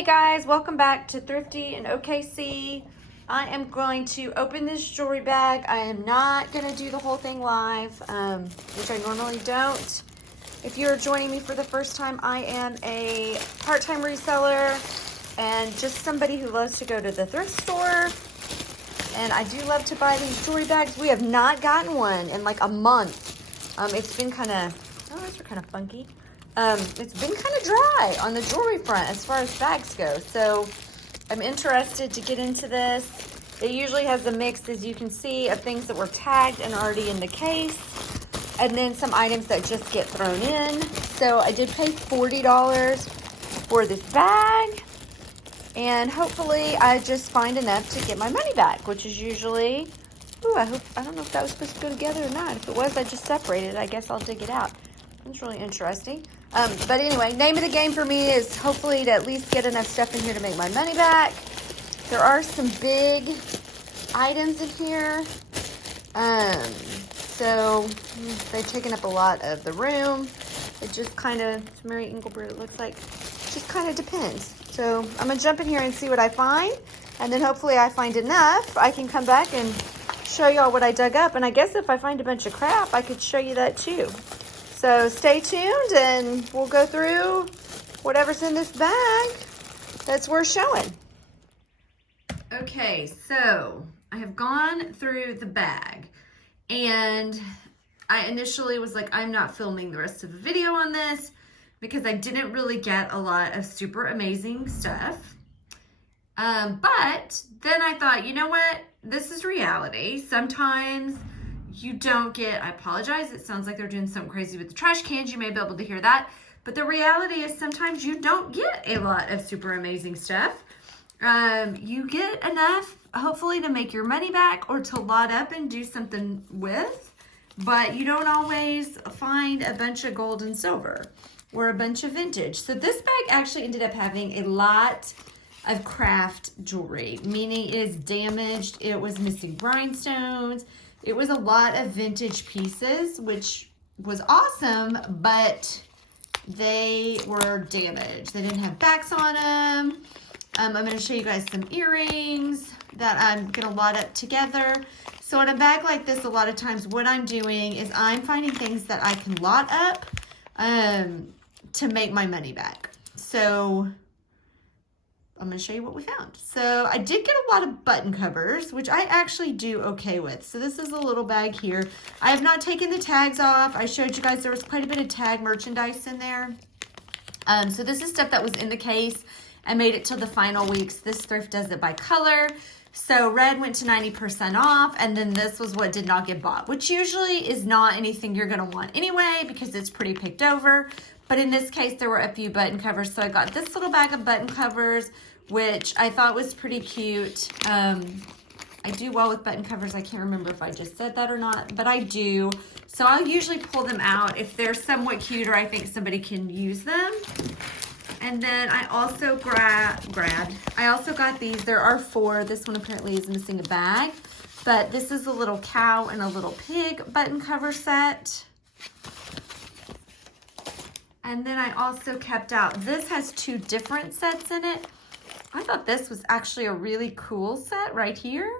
Hey guys, welcome back to Thrifty in OKC. I am going to open this jewelry bag. I am not going to do the whole thing live, which I normally don't. If you're joining me for the first time, I am a part-time reseller and just somebody who loves to go to the thrift store. And I do love to buy these jewelry bags. We have not gotten one in like a month. It's been kind of, oh, those are kind of funky. It's been kind of dry on the jewelry front as far as bags go. So I'm interested to get into this. It usually has a mix, as you can see, of things that were tagged and already in the case, and then some items that just get thrown in. So I did pay $40 for this bag, and hopefully I just find enough to get my money back, which is usually, ooh, I don't know if that was supposed to go together or not. If it was, I just separated it. I guess I'll dig it out. It's really interesting. But anyway, name of the game for me is hopefully to at least get enough stuff in here to make my money back. There are some big items in here. So they've taken up a lot of the room. It just kind of, it's Mary Engelbert, it looks like. It just kind of depends. So I'm going to jump in here and see what I find. And then hopefully I find enough. I can come back and show y'all what I dug up. And I guess if I find a bunch of crap, I could show you that too. So stay tuned and we'll go through whatever's in this bag that's worth showing. Okay, so I have gone through the bag and I initially was like, I'm not filming the rest of the video on this because I didn't really get a lot of super amazing stuff. But then I thought, you know what? This is reality. Sometimes you don't get, I apologize, it sounds like they're doing something crazy with the trash cans. You may be able to hear that. But the reality is sometimes you don't get a lot of super amazing stuff. You get enough, hopefully, to make your money back or to lot up and do something with. But you don't always find a bunch of gold and silver or a bunch of vintage. So this bag actually ended up having a lot of craft jewelry, meaning it is damaged. It was missing rhinestones. It was a lot of vintage pieces, which was awesome, but they were damaged. They didn't have backs on them. I'm going to show you guys some earrings that I'm going to lot up together. So in a bag like this, a lot of times what I'm doing is I'm finding things that I can lot up to make my money back. So I'm going to show you what we found. So I did get a lot of button covers, which I actually do okay with. So this is a little bag here. I have not taken the tags off. I showed you guys there was quite a bit of tag merchandise in there. So this is stuff that was in the case. I made it till the final weeks. This thrift does it by color. So red went to 90% off, and then this was what did not get bought, which usually is not anything you're going to want anyway because it's pretty picked over. But in this case, there were a few button covers. So I got this little bag of button covers, which I thought was pretty cute. I do well with button covers. I can't remember if I just said that or not, but I do. So I'll usually pull them out if they're somewhat cute or I think somebody can use them. And then I also I also got these. There are 4. This one apparently is missing a bag, but this is a little cow and a little pig button cover set. And then I also kept out, this has 2 different sets in it. I thought this was actually a really cool set right here.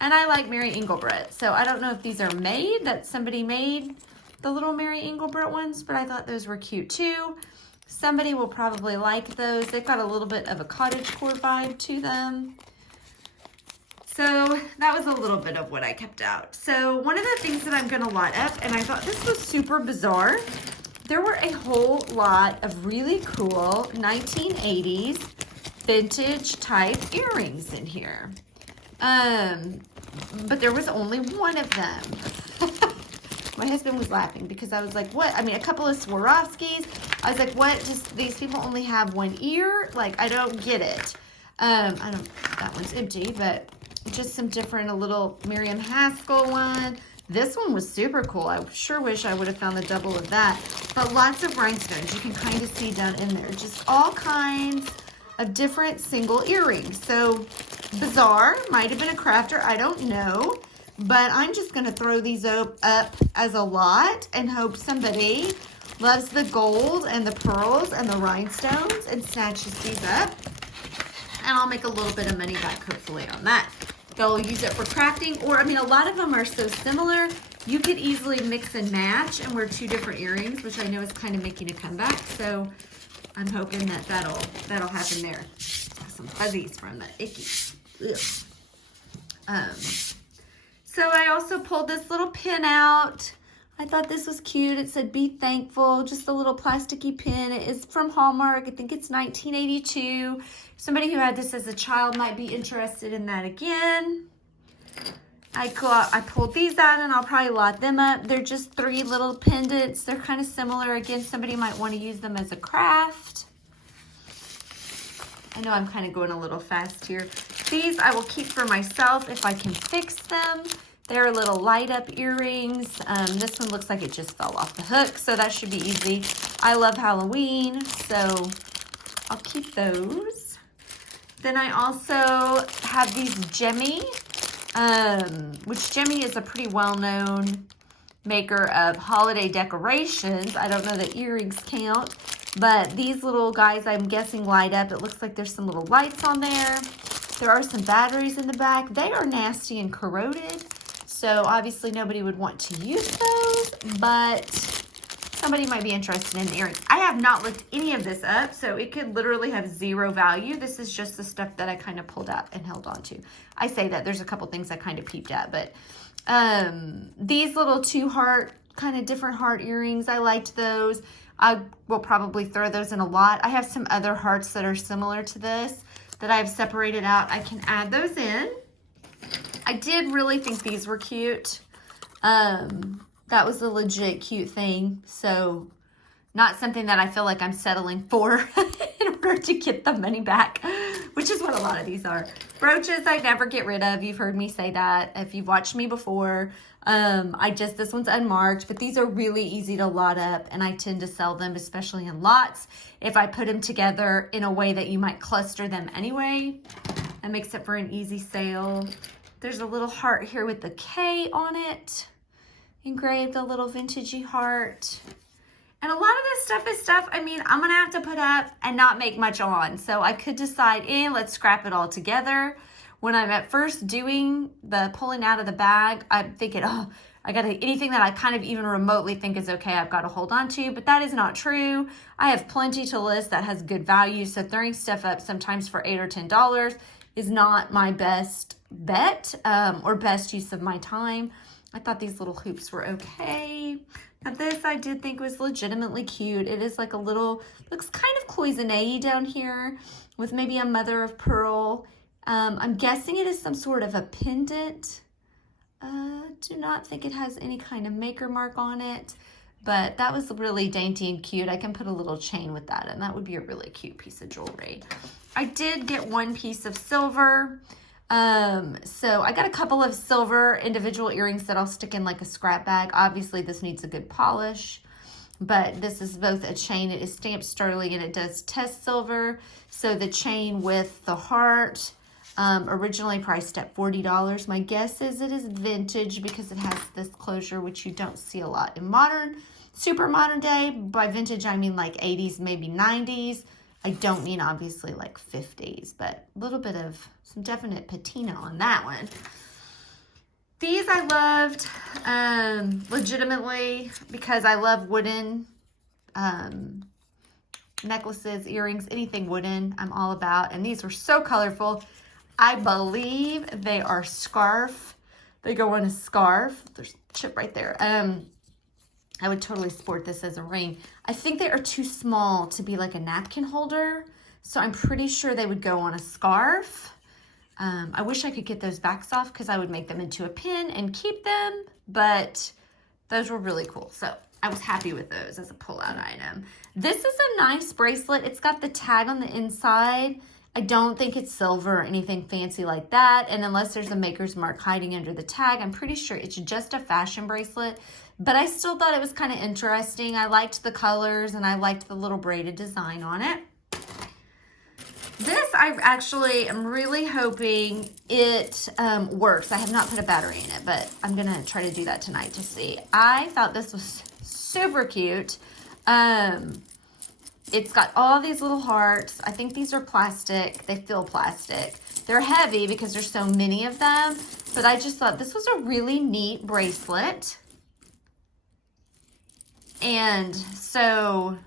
And I like Mary Engelbert. So I don't know if these are made, that somebody made the little Mary Engelbert ones, but I thought those were cute too. Somebody will probably like those. They've got a little bit of a cottagecore vibe to them. So that was a little bit of what I kept out. So one of the things that I'm gonna lot up, and I thought this was super bizarre, there were a whole lot of really cool 1980s vintage type earrings in here. But there was only one of them. My husband was laughing because I was like, what? I mean, a couple of Swarovskis. I was like, what? Just these people only have one ear? Like, I don't get it. That one's empty, but just some different, a little Miriam Haskell one. This one was super cool. I sure wish I would have found the double of that. But lots of rhinestones. You can kind of see down in there. Just all kinds of different single earrings. So bizarre. Might have been a crafter. I don't know. But I'm just going to throw these up as a lot and hope somebody loves the gold and the pearls and the rhinestones and snatches these up. and I'll make a little bit of money back hopefully on that. They'll use it for crafting, or I mean, a lot of them are so similar, you could easily mix and match and wear 2 different earrings, which I know is kind of making a comeback. So I'm hoping that that'll happen there. Some fuzzies from the icky. Ugh. So I also pulled this little pin out. I thought this was cute. It said, "Be thankful." Just a little plasticky pin. It is from Hallmark. I think it's 1982. Somebody who had this as a child might be interested in that again. I pulled these out and I'll probably lot them up. They're just 3 little pendants. They're kind of similar. Again, somebody might want to use them as a craft. I know I'm kind of going a little fast here. These I will keep for myself if I can fix them. They're little light up earrings. This one looks like it just fell off the hook, so that should be easy. I love Halloween, so I'll keep those. Then I also have these Jemmy, which Jemmy is a pretty well-known maker of holiday decorations. I don't know that earrings count, but these little guys I'm guessing light up. It looks like there's some little lights on there. There are some batteries in the back. They are nasty and corroded, so obviously nobody would want to use those, but somebody might be interested in the earrings. I have not looked any of this up, so it could literally have 0 value. This is just the stuff that I kind of pulled out and held on to. I say that there's a couple things I kind of peeped at, but these little 2 heart, kind of different heart earrings, I liked those. I will probably throw those in a lot. I have some other hearts that are similar to this that I've separated out. I can add those in. I did really think these were cute. That was a legit cute thing. So not something that I feel like I'm settling for in order to get the money back, which is what a lot of these are. Brooches I never get rid of. You've heard me say that if you've watched me before. This one's unmarked, but these are really easy to lot up, and I tend to sell them, especially in lots, if I put them together in a way that you might cluster them anyway. That makes it for an easy sale. There's a little heart here with the K on it, engraved, a little vintagey heart. And a lot of this stuff is stuff, I mean, I'm gonna have to put up and not make much on. So I could decide, let's scrap it all together. When I'm at first doing the pulling out of the bag, I'm thinking, oh, I gotta, anything that I kind of even remotely think is okay, I've got to hold on to, but that is not true. I have plenty to list that has good value, so throwing stuff up sometimes for $8 or $10 is not my best bet or best use of my time. I thought these little hoops were okay. Now this I did think was legitimately cute. It is like a little, looks kind of cloisonne-y down here with maybe a mother of pearl. I'm guessing it is some sort of a pendant. Do not think it has any kind of maker mark on it, but that was really dainty and cute. I can put a little chain with that, and that would be a really cute piece of jewelry. I did get 1 piece of silver. So I got a couple of silver individual earrings that I'll stick in like a scrap bag. Obviously this needs a good polish, but this is both a chain. It is stamped sterling and it does test silver. So the chain with the heart, originally priced at $40. My guess is it is vintage because it has this closure, which you don't see a lot in super modern day. By vintage, I mean like 80s, maybe 90s. I don't mean obviously like 50s, but a little bit of some definite patina on that one. These I loved legitimately because I love wooden necklaces, earrings, anything wooden I'm all about. And these were so colorful. I believe they are scarf. They go on a scarf. There's a chip right there. I would totally sport this as a ring. I think they are too small to be like a napkin holder, so I'm pretty sure they would go on a scarf. I wish I could get those backs off because I would make them into a pin and keep them, but those were really cool. So I was happy with those as a pull-out item. This is a nice bracelet. It's got the tag on the inside. I don't think it's silver or anything fancy like that. And unless there's a maker's mark hiding under the tag, I'm pretty sure it's just a fashion bracelet. But I still thought it was kind of interesting. I liked the colors and I liked the little braided design on it. This I actually am really hoping it works. I have not put a battery in it, but I'm going to try to do that tonight to see. I thought this was super cute. It It's got all these little hearts. I think these are plastic. They feel plastic. They're heavy because there's so many of them, but I just thought this was a really neat bracelet. And so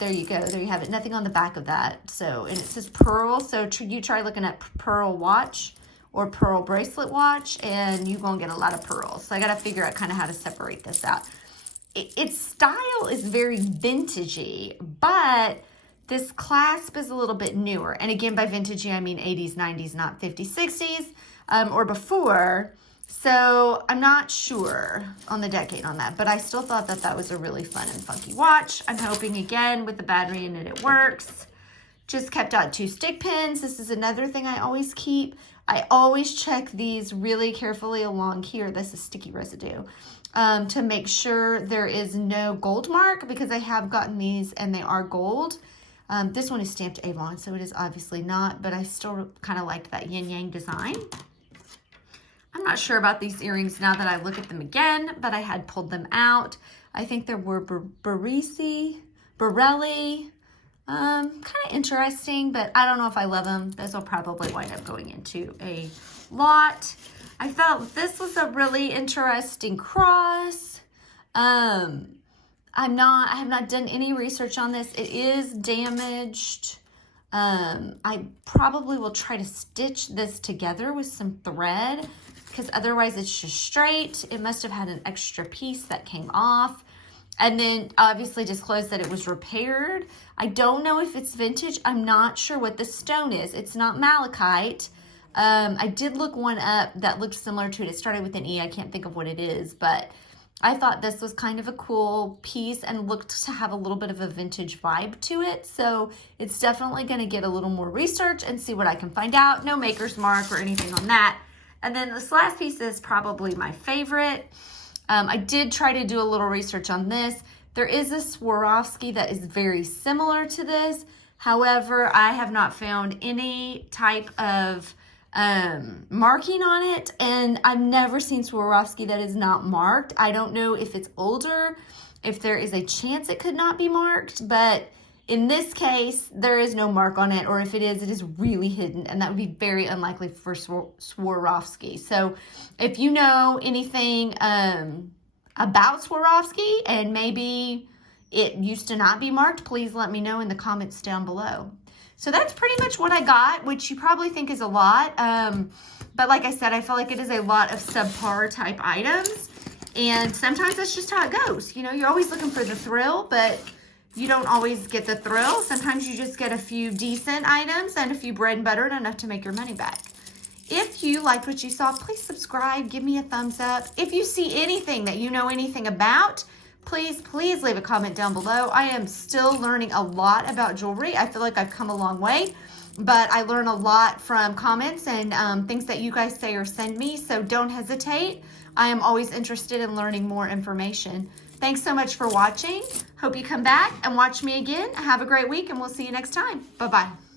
there you go. There you have it. Nothing on the back of that. So, and it says pearl. So you try looking at pearl watch or pearl bracelet watch, and you're going to get a lot of pearls. So I got to figure out kind of how to separate this out. Its style is very vintagey, but this clasp is a little bit newer. And again, by vintagey, I mean 80s, 90s, not 50s, 60s, or before. So I'm not sure on the decade on that, but I still thought that that was a really fun and funky watch. I'm hoping, again, with the battery in it, it works. Just kept out 2 stick pins. This is another thing I always keep. I always check these really carefully along here. This is sticky residue. To make sure there is no gold mark, because I have gotten these and they are gold. This one is stamped Avon, so it is obviously not, but I still kind of like that yin yang design. I'm not sure about these earrings now that I look at them again, but I had pulled them out. I think there were Borelli. Kind of interesting, but I don't know if I love them. Those will probably wind up going into a lot. I felt this was a really interesting cross. I have not done any research on this. It is damaged. I probably will try to stitch this together with some thread, because otherwise it's just straight. It must have had an extra piece that came off. And then obviously disclosed that it was repaired. I don't know if it's vintage. I'm not sure what the stone is. It's not malachite. I did look one up that looked similar to it. It started with an E. I can't think of what it is, but I thought this was kind of a cool piece and looked to have a little bit of a vintage vibe to it. So it's definitely going to get a little more research and see what I can find out. No maker's mark or anything on that. And then this last piece is probably my favorite. I did try to do a little research on this. There is a Swarovski that is very similar to this. However, I have not found any type of marking on it, and I've never seen Swarovski that is not marked. I don't know if it's older, if there is a chance it could not be marked, but in this case, there is no mark on it, or if it is really hidden, and that would be very unlikely for Swarovski. So if you know anything about Swarovski and maybe it used to not be marked, please let me know in the comments down below. So that's pretty much what I got, which you probably think is a lot. But like I said, I feel like it is a lot of subpar type items. And sometimes that's just how it goes. You know, you're always looking for the thrill, but you don't always get the thrill. Sometimes you just get a few decent items and a few bread and butter enough to make your money back. If you liked what you saw, please subscribe, give me a thumbs up. If you see anything that you know anything about, please leave a comment down below. I am still learning a lot about jewelry. I feel like I've come a long way, but I learn a lot from comments and things that you guys say or send me, so don't hesitate. I am always interested in learning more information. Thanks so much for watching. Hope you come back and watch me again. Have a great week, and we'll see you next time. Bye-bye.